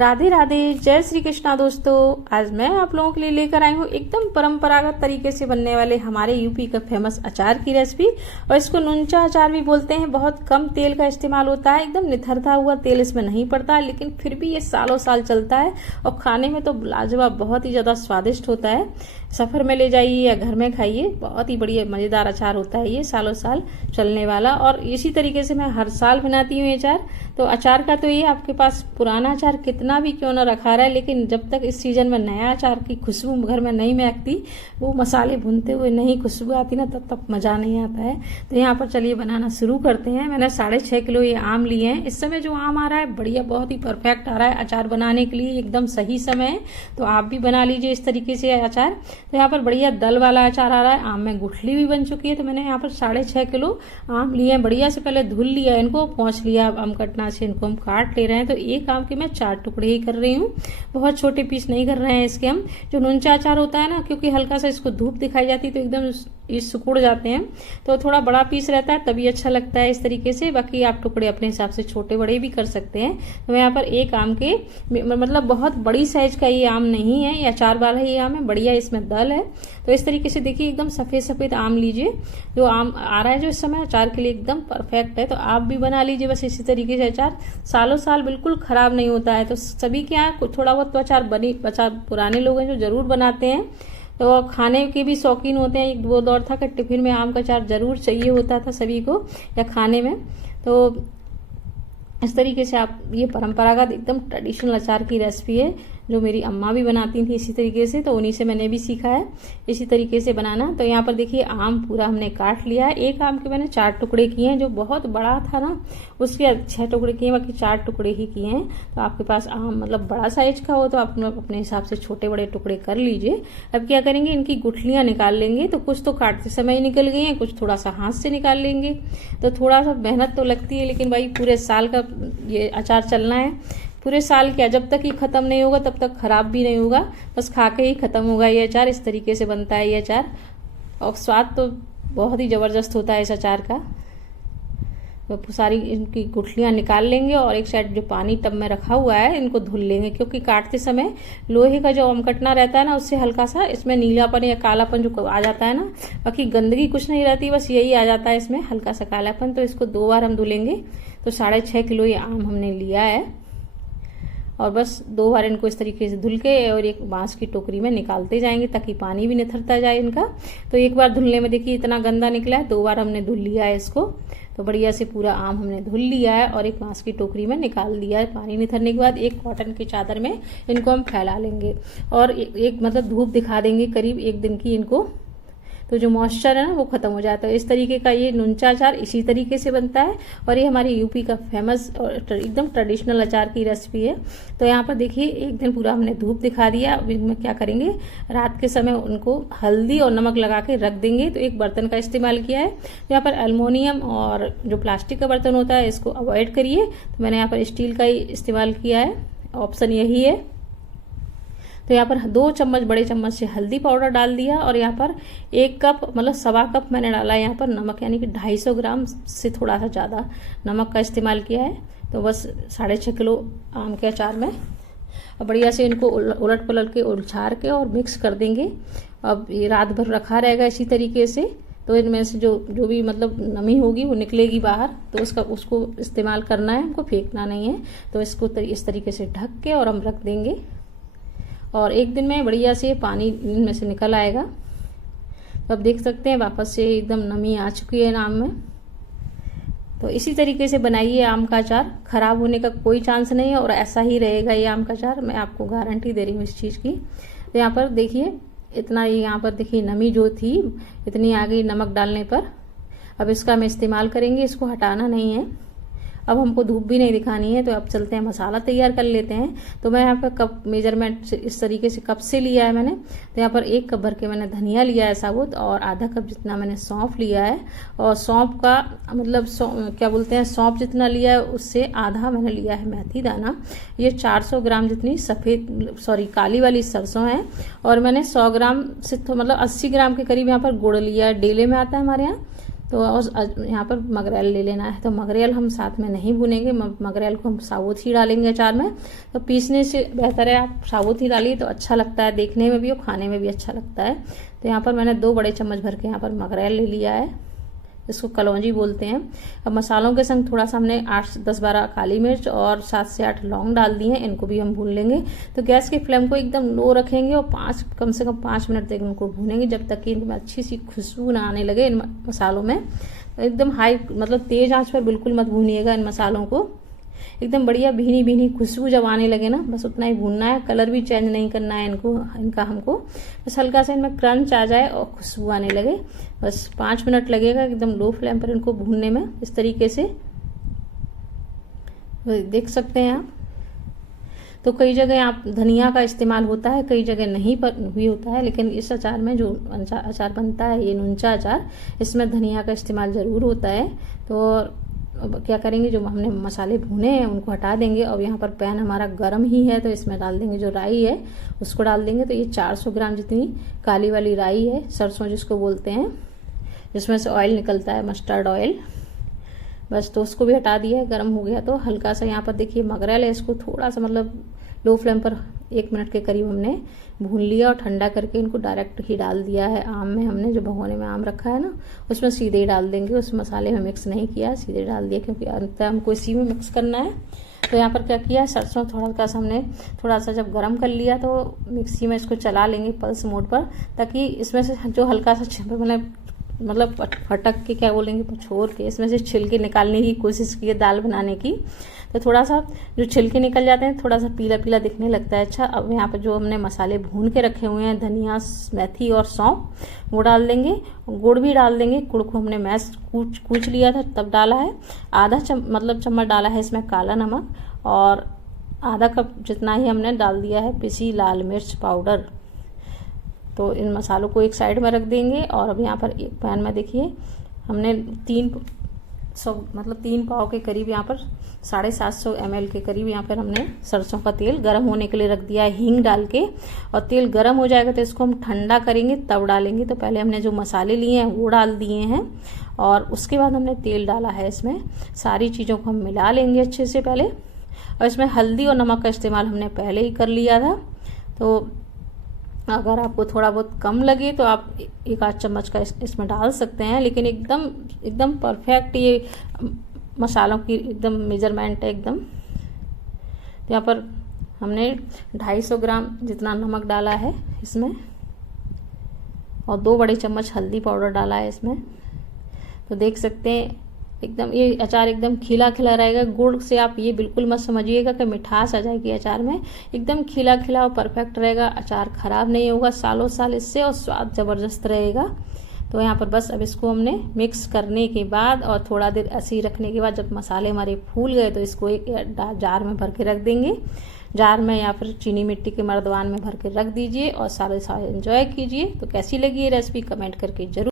राधे राधे, जय श्री कृष्णा दोस्तों। आज मैं आप लोगों के लिए लेकर आई हूँ एकदम परंपरागत तरीके से बनने वाले हमारे यूपी का फेमस अचार की रेसिपी। और इसको नुनचा अचार भी बोलते हैं। बहुत कम तेल का इस्तेमाल होता है, एकदम निथरता हुआ तेल इसमें नहीं पड़ता है, लेकिन फिर भी ये सालों साल चलता है और खाने में तो लाजवाब बहुत ही ज़्यादा स्वादिष्ट होता है। सफ़र में ले जाइए या घर में खाइए, बहुत ही बढ़िया मज़ेदार अचार होता है ये, सालों साल चलने वाला। और इसी तरीके से मैं हर साल बनाती हूँ ये अचार। तो अचार का तो ये आपके पास पुराना अचार कितना भी क्यों ना रखा रहा है, लेकिन जब तक इस सीजन में नया अचार की खुशबू घर में नहीं महकती, वो मसाले भूनते हुए नहीं खुशबू आती ना, तब तक मज़ा नहीं आता है। तो यहाँ पर चलिए बनाना शुरू करते हैं। मैंने 6.5 किलो ये आम लिए हैं। इस समय जो आम आ रहा है बढ़िया, बहुत ही परफेक्ट आ रहा है अचार बनाने के लिए, एकदम सही समय है। तो आप भी बना लीजिए इस तरीके से अचार। तो यहाँ पर बढ़िया दल वाला अचार आ रहा है। आम में गुठली भी बन चुकी है। तो मैंने यहाँ पर 6.5 किलो आम लिए हैं। बढ़िया से पहले धुल लिया इनको, पोंछ लिया। आम कटना से इनको हम काट ले रहे हैं। तो एक आम के मैं 4 टुकड़े ही कर रही हूँ, बहुत छोटे पीस नहीं कर रहे हैं इसके हम। जो नुनचा अचार होता है ना, क्योंकि हल्का सा इसको धूप दिखाई जाती है तो एकदम ये सिकुड़ जाते हैं, तो थोड़ा बड़ा पीस रहता है तभी अच्छा लगता है इस तरीके से। बाकी आप टुकड़े अपने हिसाब से छोटे बड़े भी कर सकते हैं। तो मैं यहाँ पर एक आम के, मतलब बहुत बड़ी साइज का ये आम नहीं है, ये अचार वाला ही आम है, बढ़िया इसमें दल है। तो इस तरीके से देखिए, एकदम सफेद सफेद आम लीजिए। जो आम आ रहा है जो इस समय अचार के लिए एकदम परफेक्ट है। तो आप भी बना लीजिए बस इसी तरीके से अचार, सालों साल बिल्कुल खराब नहीं होता है। तो सभी के यहाँ थोड़ा बहुत तो अचार पुराने लोग हैं जो जरूर बनाते हैं। तो खाने के भी शौकीन होते हैं। एक वो दौर था कि टिफिन में आम का अचार जरूर चाहिए होता था सभी को, या खाने में। तो इस तरीके से आप, ये परंपरागत एकदम ट्रेडिशनल अचार की रेसिपी है जो मेरी अम्मा भी बनाती थी इसी तरीके से। तो उन्हीं से मैंने भी सीखा है इसी तरीके से बनाना। तो यहाँ पर देखिए, आम पूरा हमने काट लिया है। एक आम के मैंने 4 टुकड़े किए हैं। जो बहुत बड़ा था ना, उसके 6 टुकड़े किए, बाकी 4 टुकड़े ही किए हैं। तो आपके पास आम मतलब बड़ा साइज का हो तो आप अपने हिसाब से छोटे बड़े टुकड़े कर लीजिए। अब क्या करेंगे, इनकी गुठलियां निकाल लेंगे। तो कुछ तो काटते समय ही निकल गई हैं, कुछ थोड़ा सा हाथ से निकाल लेंगे। तो थोड़ा सा मेहनत तो लगती है, लेकिन भाई पूरे साल का ये अचार चलना है। पूरे साल क्या, जब तक ये खत्म नहीं होगा तब तक खराब भी नहीं होगा, बस खा के ही खत्म होगा ये अचार। इस तरीके से बनता है ये अचार, और स्वाद तो बहुत ही जबरदस्त होता है इस अचार का। तो सारी इनकी गुठलियां निकाल लेंगे और एक साइड जो पानी टब में रखा हुआ है इनको धुल लेंगे, क्योंकि काटते समय लोहे का जो आम कटना रहता है ना, उससे हल्का सा इसमें नीलापन या कालापन जो आ जाता है ना, बाकी गंदगी कुछ नहीं रहती, बस यही आ जाता है इसमें हल्का सा कालापन। तो इसको 2 बार हम धुलेंगे। तो 6.5 किलो ये आम हमने लिया है, और बस 2 बार इनको इस तरीके से धुल के और एक बांस की टोकरी में निकालते जाएंगे ताकि पानी भी निथरता जाए इनका। तो एक बार धुलने में देखिए इतना गंदा निकला है, 2 बार हमने धुल लिया है इसको। तो बढ़िया से पूरा आम हमने धुल लिया है और एक बांस की टोकरी में निकाल दिया है। पानी निथरने के बाद एक कॉटन की चादर में इनको हम फैला लेंगे और एक मतलब धूप दिखा देंगे करीब 1 दिन की इनको। तो जो मॉइस्चर है ना वो खत्म हो जाता है। इस तरीके का ये नुनचा अचार इसी तरीके से बनता है, और ये हमारी यूपी का फेमस और एकदम ट्रेडिशनल अचार की रेसिपी है। तो यहाँ पर देखिए, 1 दिन पूरा हमने धूप दिखा दिया। अब इनमें क्या करेंगे, रात के समय उनको हल्दी और नमक लगा के रख देंगे। तो एक बर्तन का इस्तेमाल किया है। यहाँ पर एल्युमिनियम और जो प्लास्टिक का बर्तन होता है इसको अवॉइड करिए। तो मैंने यहाँ पर स्टील का ही इस्तेमाल किया है, ऑप्शन यही है। तो यहाँ पर 2 चम्मच बड़े चम्मच से हल्दी पाउडर डाल दिया, और यहाँ पर 1 कप मतलब 1.25 कप मैंने डाला है यहाँ पर नमक, यानी कि 250 ग्राम से थोड़ा सा ज़्यादा नमक का इस्तेमाल किया है। तो बस 6.5 किलो आम के अचार में अब बढ़िया से इनको उलट पलट के उलझार के और मिक्स कर देंगे। अब ये रात भर रखा रहेगा इसी तरीके से। तो इनमें से जो भी मतलब नमी होगी वो निकलेगी बाहर, तो उसको इस्तेमाल करना है, हमको फेंकना नहीं है। तो इसको इस तरीके से ढक के और हम रख देंगे, और 1 दिन में बढ़िया से पानी इनमें से निकल आएगा। तो अब देख सकते हैं वापस से एकदम नमी आ चुकी है आम में। तो इसी तरीके से बनाइए आम का अचार, खराब होने का कोई चांस नहीं है, और ऐसा ही रहेगा ये आम का अचार, मैं आपको गारंटी दे रही हूँ इस चीज़ की। तो यहाँ पर देखिए इतना, यहाँ पर देखिए नमी जो थी इतनी आ गई नमक डालने पर। अब इसका हम इस्तेमाल करेंगे, इसको हटाना नहीं है। अब हमको धूप भी नहीं दिखानी है। तो अब चलते हैं मसाला तैयार कर लेते हैं। तो मैं यहाँ पर कप मेजरमेंट इस तरीके से कप से लिया है मैंने। तो यहाँ पर 1 कप भर के मैंने धनिया लिया है साबुत, और आधा कप जितना मैंने सौंफ लिया है। और सौंफ का मतलब क्या बोलते हैं, सौंफ जितना लिया है उससे आधा मैंने लिया है मेथी दाना। ये 400 ग्राम जितनी काली वाली सरसों है। और मैंने 100 ग्राम से मतलब 80 ग्राम के करीब यहाँ पर गुड़ लिया है, डेले में आता है हमारे यहाँ। तो यहाँ पर मगरेल ले लेना है। तो मगरेल हम साथ में नहीं भुनेंगे, मगरेल को हम साबुत ही डालेंगे अचार में। तो पीसने से बेहतर है आप साबुत ही डालिए, तो अच्छा लगता है देखने में भी और खाने में भी अच्छा लगता है। तो यहाँ पर मैंने 2 बड़े चम्मच भर के यहाँ पर मगरेल ले लिया है, इसको कलौंजी बोलते हैं। अब मसालों के संग थोड़ा सा हमने 8 से 10-12 काली मिर्च और 7 से 8 लौंग डाल दिए हैं, इनको भी हम भून लेंगे। तो गैस की फ्लेम को एकदम लो रखेंगे और कम से कम 5 मिनट तक इनको भूनेंगे, जब तक कि इनमें अच्छी सी खुशबू ना आने लगे इन मसालों में। तो एकदम हाई मतलब तेज आंच पर बिल्कुल मत भूनिएगा इन मसालों को, एकदम बढ़िया भीनी भीनी खुशबू जब आने लगे ना, बस उतना ही भूनना है, कलर भी चेंज नहीं करना है इनका हमको, बस हल्का सा इनमें क्रंच आ जाए और खुशबू आने लगे। बस 5 मिनट लगेगा एकदम लो फ्लेम पर इनको भूनने में, इस तरीके से देख सकते हैं आप। तो कई जगह आप धनिया का इस्तेमाल होता है, कई जगह नहीं भी होता है, लेकिन इस अचार में जो अचार बनता है ये नुनचा अचार, इसमें धनिया का इस्तेमाल जरूर होता है। तो अब क्या करेंगे, जो हमने मसाले भुने हैं उनको हटा देंगे। और यहाँ पर पैन हमारा गर्म ही है, तो इसमें डाल देंगे जो राई है उसको डाल देंगे। तो ये 400 ग्राम जितनी काली वाली राई है, सरसों जिसको बोलते हैं, जिसमें से ऑयल निकलता है, मस्टर्ड ऑयल। बस तो उसको भी हटा दिया है, गर्म हो गया। तो हल्का सा यहाँ पर देखिए मगरेल है, इसको थोड़ा सा मतलब लो फ्लेम पर 1 मिनट के करीब हमने भून लिया और ठंडा करके इनको डायरेक्ट ही डाल दिया है आम में। हमने जो भगोने में आम रखा है ना, उसमें सीधे ही डाल देंगे, उस मसाले में मिक्स नहीं किया, सीधे डाल दिया, क्योंकि अंत हमको इसी में मिक्स करना है। तो यहाँ पर क्या किया, सरसों थोड़ा सा हमने थोड़ा सा जब गर्म कर लिया तो मिक्सी में इसको चला लेंगे पल्स मोड पर, ताकि इसमें से जो हल्का सा मतलब फटक के क्या बोलेंगे, छोड़ के इसमें से छिलके निकालने की कोशिश की दाल बनाने की। तो थोड़ा सा जो छिलके निकल जाते हैं, थोड़ा सा पीला पीला दिखने लगता है। अच्छा, अब यहाँ पर जो हमने मसाले भून के रखे हुए हैं, धनिया, मेथी और सौंफ, वो डाल देंगे। गुड़ भी डाल देंगे, गुड़ को हमने मैश कूच लिया था तब डाला है। आधा चम्मच डाला है इसमें काला नमक, और आधा कप जितना ही हमने डाल दिया है पिसी लाल मिर्च पाउडर। तो इन मसालों को एक साइड में रख देंगे। और अब यहाँ पर एक पैन में देखिए हमने 3 पाव के करीब, यहाँ पर 750 ml के करीब यहाँ पर हमने सरसों का तेल गर्म होने के लिए रख दिया है, हींग डाल के। और तेल गर्म हो जाएगा तो इसको हम ठंडा करेंगे तब डालेंगे। तो पहले हमने जो मसाले लिए हैं वो डाल दिए हैं, और उसके बाद हमने तेल डाला है। इसमें सारी चीज़ों को हम मिला लेंगे अच्छे से पहले। और इसमें हल्दी और नमक का इस्तेमाल हमने पहले ही कर लिया था। तो अगर आपको थोड़ा बहुत कम लगे तो आप 1-8 चम्मच का इसमें डाल सकते हैं, लेकिन एकदम परफेक्ट ये मसालों की एकदम मेजरमेंट है एकदम। तो यहाँ पर हमने 250 ग्राम जितना नमक डाला है इसमें, और 2 बड़े चम्मच हल्दी पाउडर डाला है इसमें। तो देख सकते हैं एकदम ये अचार एकदम खिला खिला रहेगा। गुड़ से आप ये बिल्कुल मत समझिएगा कि मिठास आ जाएगी अचार में, एकदम खिला खिला और परफेक्ट रहेगा। अचार खराब नहीं होगा सालों साल इससे, और स्वाद जबरदस्त रहेगा। तो यहाँ पर बस अब इसको हमने मिक्स करने के बाद और थोड़ा देर ऐसे ही रखने के बाद जब मसाले हमारे फूल गए तो इसको एक जार में भर के रख देंगे। जार में या फिर चीनी मिट्टी के मर्दवान में भर के रख दीजिए और सारे एंजॉय कीजिए। तो कैसी लगी ये रेसिपी कमेंट करके जरूर